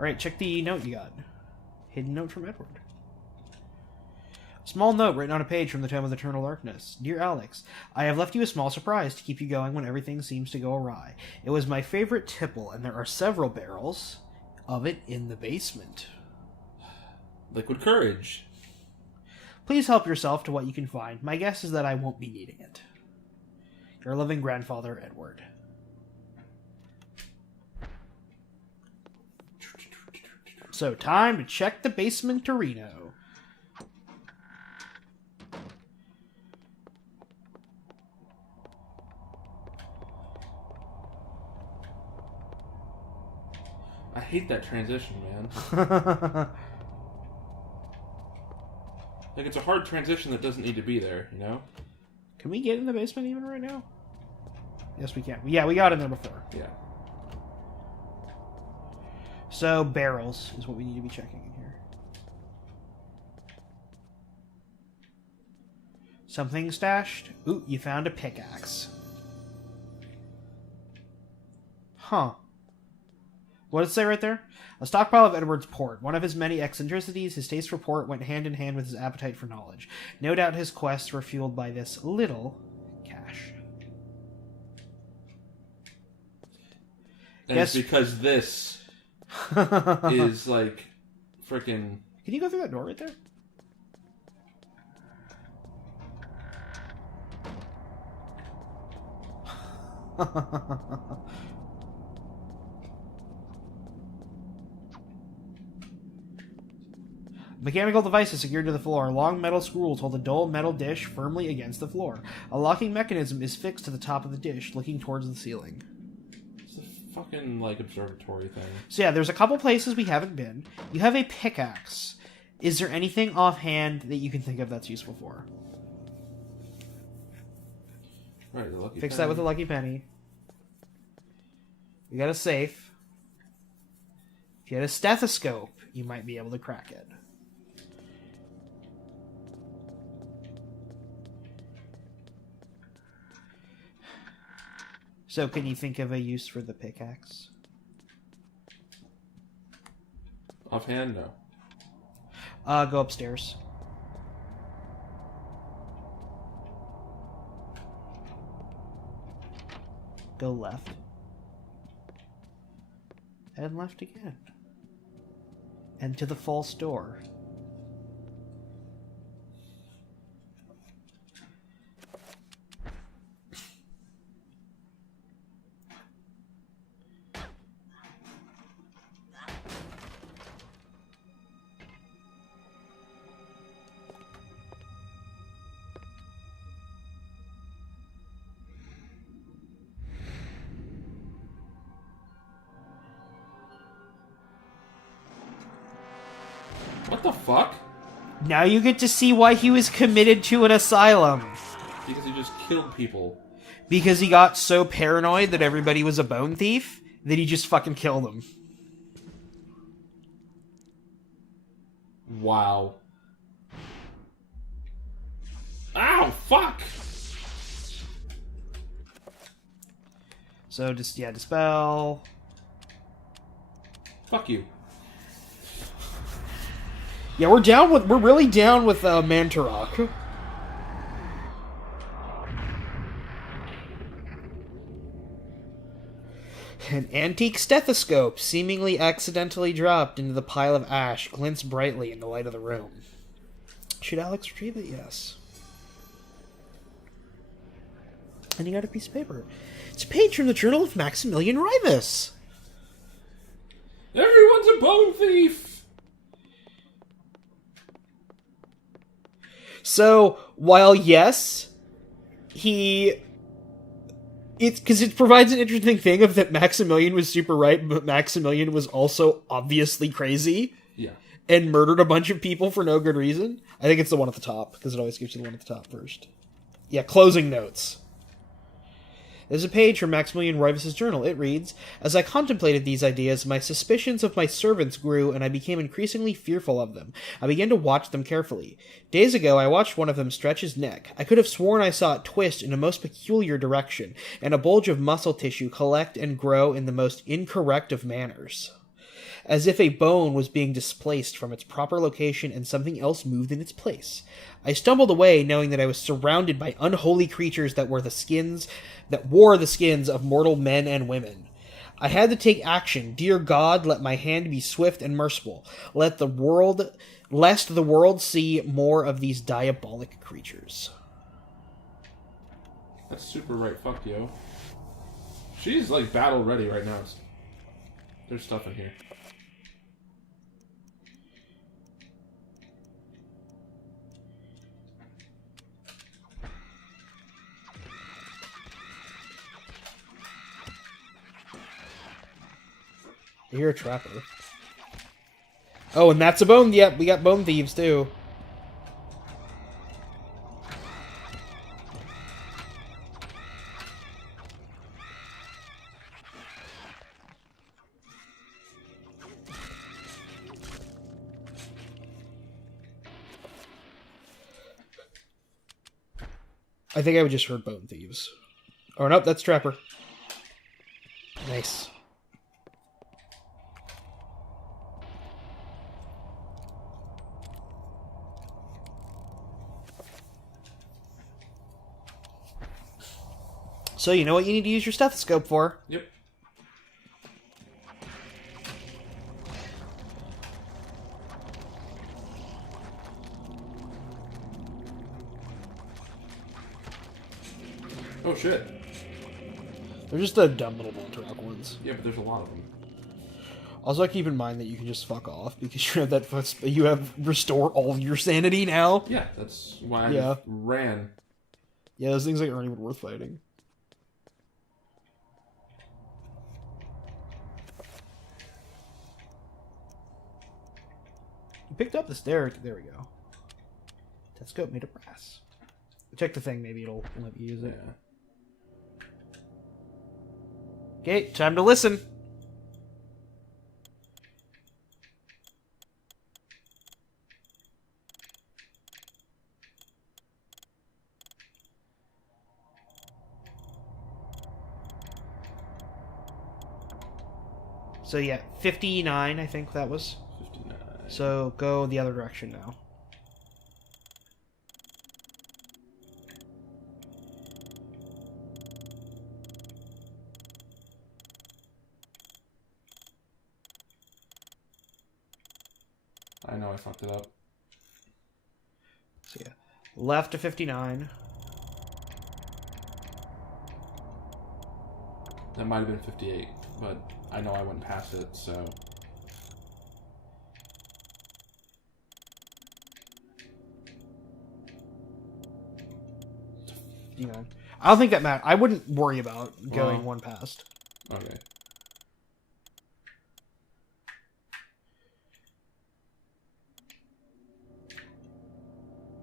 Alright, check the note you got. Hidden note from Edward. Small note written on a page from the Tome of Eternal Darkness. Dear Alex, I have left you a small surprise to keep you going when everything seems to go awry. It was my favorite tipple, and there are several barrels of it in the basement. Liquid courage. Please help yourself to what you can find. My guess is that I won't be needing it. Your loving grandfather, Edward. So, time to check the basement Torino. I hate that transition, man. Like, it's a hard transition that doesn't need to be there, you know? Can we get in the basement even right now? Yes, we can. Yeah, we got in there before. Yeah. So, barrels is what we need to be checking in here. Something stashed? Ooh, you found a pickaxe. Huh. What does it say right there? A stockpile of Edward's port. One of his many eccentricities, his taste for port went hand in hand with his appetite for knowledge. No doubt his quests were fueled by this little cash. And it's because this is, like, freaking... Can you go through that door right there? Mechanical device is secured to the floor. A long metal screws hold a dull metal dish firmly against the floor. A locking mechanism is fixed to the top of the dish, looking towards the ceiling. It's a fucking, like, observatory thing. So yeah, there's a couple places we haven't been. You have a pickaxe. Is there anything offhand that you can think of that's useful for? Right, the lucky Fix penny. that with a lucky penny. You got a safe. If you had a stethoscope, you might be able to crack it. So, can you think of a use for the pickaxe? Offhand, no. Go upstairs. Go left. And left again. And to the false door. What the fuck? Now you get to see why he was committed to an asylum. Because he just killed people. Because he got so paranoid that everybody was a bone thief that he just fucking killed them. Wow. Ow, fuck! So just, yeah, dispel. Fuck you. Yeah, we're really down with Mantarok. An antique stethoscope, seemingly accidentally dropped into the pile of ash, glints brightly in the light of the room. Should Alex retrieve it? Yes. And you got a piece of paper. It's a page from the Journal of Maximilian Rivas. Everyone's a bone thief! So, while yes, it's because it provides an interesting thing of that Maximilian was super right, but Maximilian was also obviously crazy. Yeah. And murdered a bunch of people for no good reason. I think it's the one at the top, because it always gives you the one at the top first. Yeah, closing notes. There's a page from Maximilian Rivas' journal. It reads, "As I contemplated these ideas, my suspicions of my servants grew, and I became increasingly fearful of them. I began to watch them carefully. Days ago, I watched one of them stretch his neck. I could have sworn I saw it twist in a most peculiar direction, and a bulge of muscle tissue collect and grow in the most incorrect of manners. as if a bone was being displaced from its proper location and something else moved in its place. I stumbled away, knowing that I was surrounded by unholy creatures that wore the skins of mortal men and women. I had to take action. Dear God, let my hand be swift and merciful. Lest the world see more of these diabolic creatures. That's super right fuck, yo. She's like battle ready right now. There's stuff in here. I hear a trapper. Oh, and that's a bone. Yep, we got bone thieves too. I think I would just heard bone thieves. Oh, nope, that's trapper. Nice. So you know what you need to use your stethoscope for. Yep. Oh shit. They're just the dumb little Voltrak ones. Yeah, but there's a lot of them. Also, keep in mind that you can just fuck off because you have restore all of your sanity now. Yeah, that's why I just ran. Yeah, those things like aren't even worth fighting. You picked up the stair. There we go. Stethoscope made of brass. Check the thing. Maybe it'll let you use it. Yeah. Okay, time to listen. So yeah, 59, I think that was. 59. So go the other direction now. I know I fucked it up. So yeah, left to 59. That might have been 58, but I know I went past it, so... I don't think that matters. I wouldn't worry about going one past. Okay.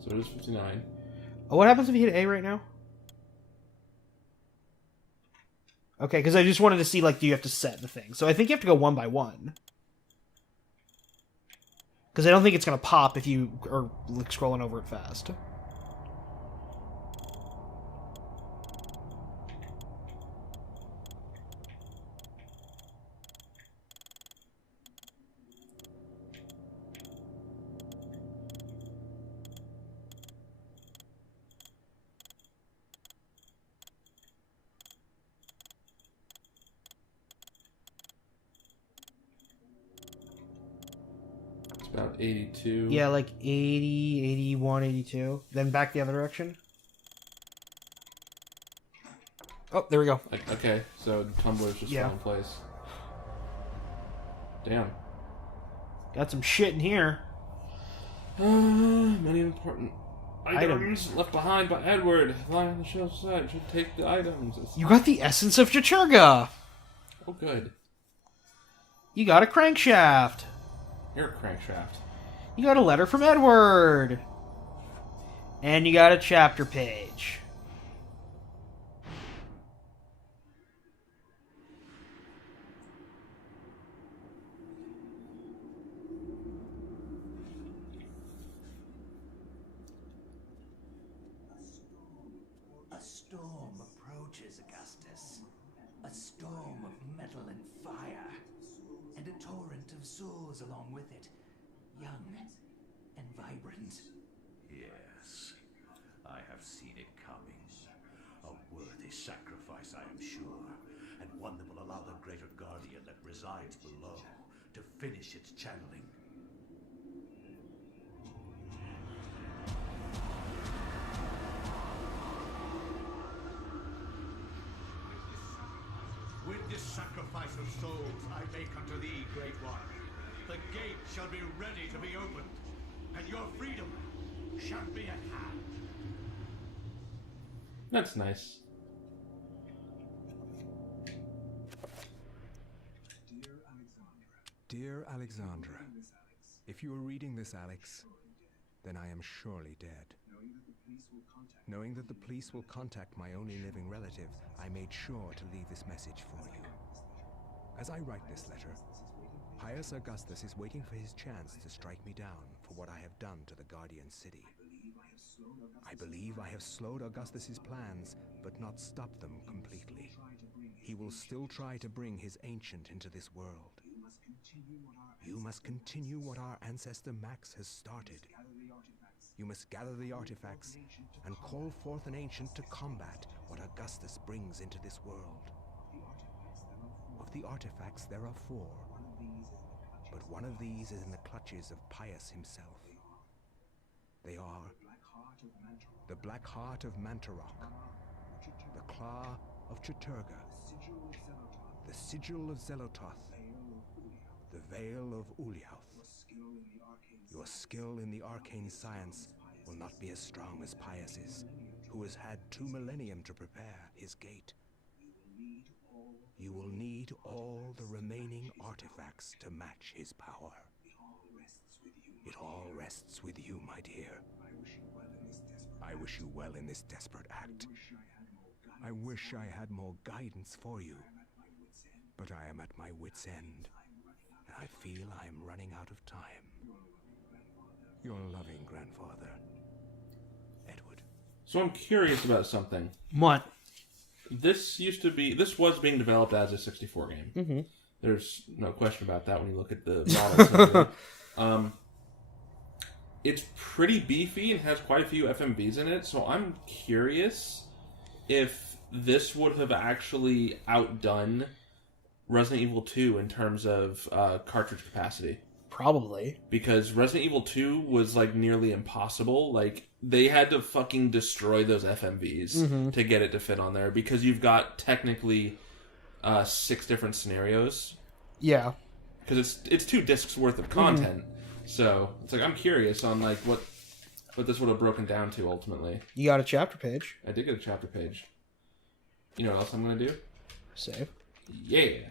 So it is 59. Oh, what happens if you hit A right now? Okay, because I just wanted to see, like, do you have to set the thing? So I think you have to go one by one. Because I don't think it's going to pop if you are like, scrolling over it fast. About 82. Yeah, like 80, 81, 82. Then back the other direction. Oh, there we go. Okay, so the tumbler's just fell in place. Damn. Got some shit in here. Many important items left behind by Edward. Lying on the shelf side should take the items. You got the essence of Chachurga. Oh, good. You got a crankshaft. You're a crankshaft. You got a letter from Edward. And you got a chapter page. A storm approaches, Augustus. A storm of metal and fire. And a torrent of souls along with it. Young and vibrant. Yes, I have seen it coming. A worthy sacrifice, I am sure, and one that will allow the greater guardian that resides below to finish its channeling. With this sacrifice of souls I make unto thee, Great One, the gate shall be ready to be opened, and your freedom shall be at hand. That's nice. Dear Alexandra, if you are reading this, Alex, then I am surely dead. Knowing that the police will contact my only living relative, I made sure to leave this message for you. As I write this letter, Pius Augustus is waiting for his chance to strike me down for what I have done to the Guardian City. I believe I have slowed Augustus's plans, but not stopped them completely. He will still try to bring his ancient into this world. You must continue what our ancestor Max has started. You must gather the artifacts and call forth an ancient to combat what Augustus brings into this world. Of the artifacts, there are 4, but one of these is in the clutches of Pius himself. They are the Black Heart of Mantarok, the Claw of Chaturga, the Sigil of Zelototh, the Veil of Ulyaoth. Your skill in the arcane science will not be as strong as Pius's, who has had 2 millennium to prepare his gate. You will need all the remaining artifacts to match his power. It all rests with you, my dear. I wish you well in this desperate act. I wish I had more guidance for you, but I am at my wit's end, and I feel I am running out of time. Your loving grandfather, Edward. So I'm curious about something. What? This was being developed as a 64 game. Mm-hmm. There's no question about that when you look at the models. It's pretty beefy and has quite a few FMVs in it, so I'm curious if this would have actually outdone Resident Evil 2 in terms of cartridge capacity. Probably. Because Resident Evil 2 was, like, nearly impossible. Like, they had to fucking destroy those FMVs to get it to fit on there, because you've got technically 6 different scenarios. Yeah. Because it's 2 discs worth of content. So, it's like, I'm curious on, like, what this would have broken down to, ultimately. You got a chapter page. I did get a chapter page. You know what else I'm going to do? Save. Yeah.